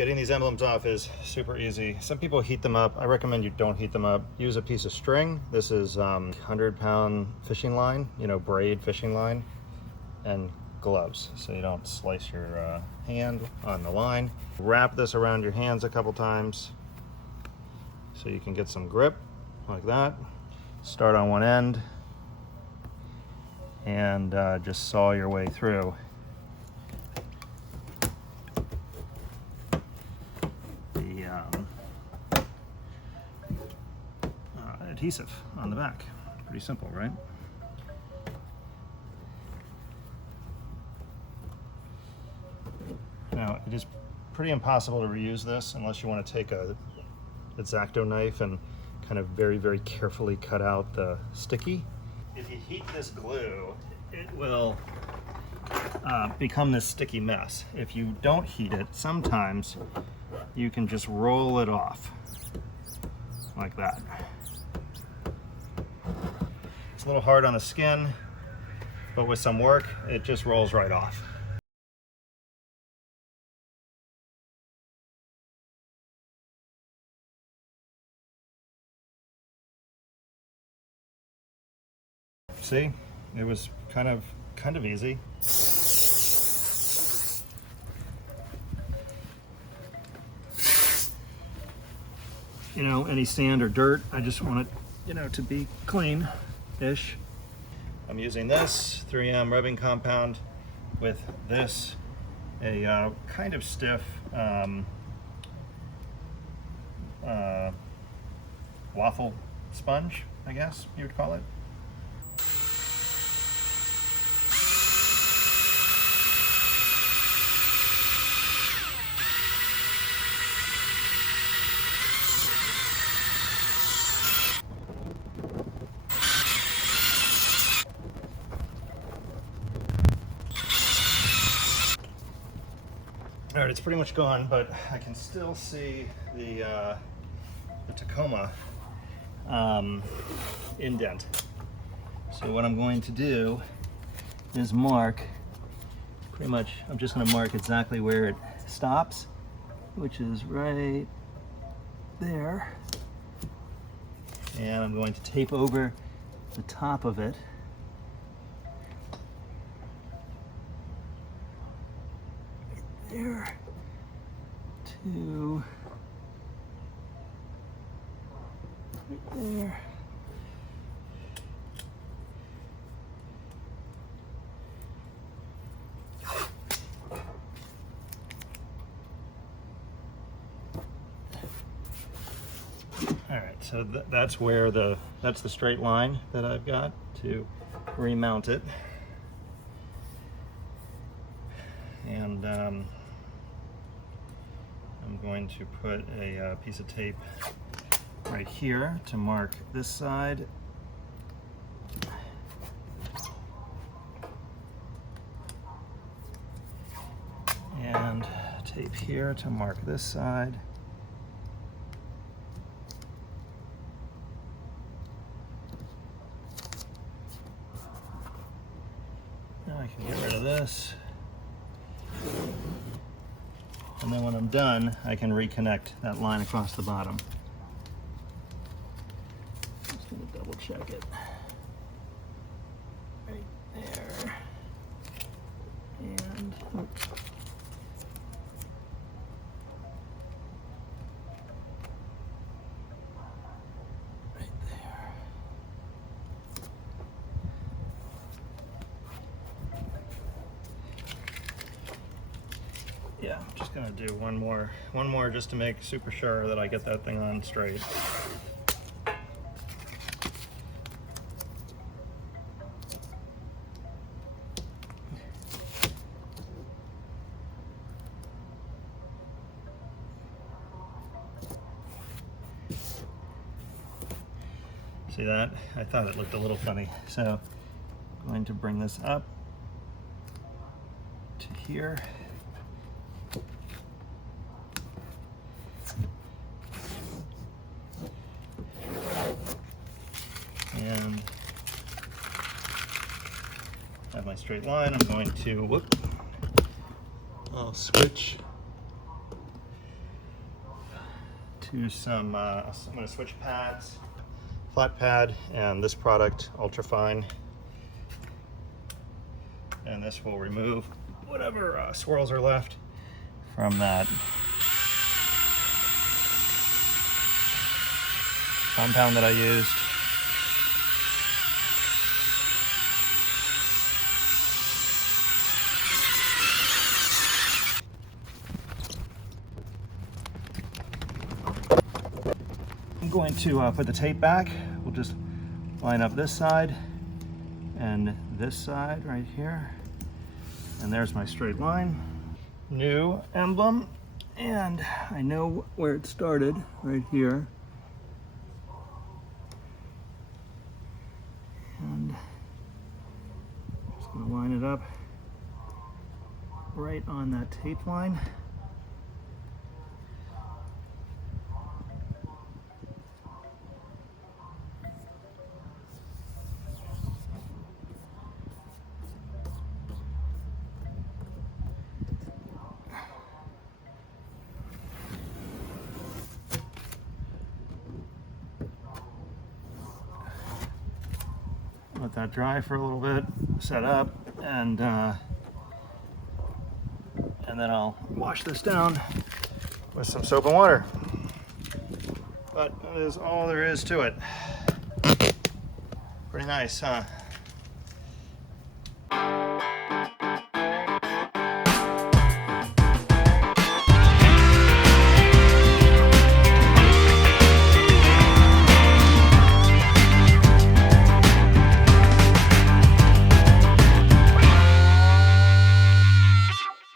Getting these emblems off is super easy. Some people heat them up. I recommend you don't heat them up. Use a piece of string. This is 100-pound fishing line, you know, braid fishing line, and gloves so you don't slice your hand on the line. Wrap this around your hands a couple times so you can get some grip like that. Start on one end and just saw your way through. The adhesive on the back. Pretty simple, right? Now, it is pretty impossible to reuse this unless you want to take a X-Acto knife and kind of very, very carefully cut out the sticky. If you heat this glue, it will become this sticky mess. If you don't heat it, sometimes you can just roll it off like that. It's a little hard on the skin, but with some work, it just rolls right off. See, it was kind of easy. You know, any sand or dirt, I just want it, you know, to be clean-ish. I'm using this 3M rubbing compound with this, a kind of stiff waffle sponge, I guess you would call it. All right, it's pretty much gone, but I can still see the Tacoma indent. So what I'm going to do is mark, pretty much, I'm just going to mark exactly where it stops, which is right there. And I'm going to tape over the top of it. There to right there. All right, so that's where that's the straight line that I've got to remount it. And I'm going to put a piece of tape right here to mark this side. And tape here to mark this side. Now I can get rid of this. And then when I'm done, I can reconnect that line across the bottom. Just gonna double check it. Right there. And oops. Right there. Yeah, I'm just gonna do one more just to make super sure that I get that thing on straight. See that? I thought it looked a little funny. So I'm going to bring this up to here. And I have my straight line. I'm going to, I'll switch to some, I'm going to switch pads, flat pad, and this product, ultra fine. And this will remove whatever swirls are left from that compound that I used. I'm going to put the tape back. We'll just line up this side and this side right here. And there's my straight line. New emblem, and I know where it started, right here. And just gonna line it up right on that tape line. Let that dry for a little bit, set up, and then I'll wash this down with some soap and water. But that is all there is to it. Pretty nice, huh?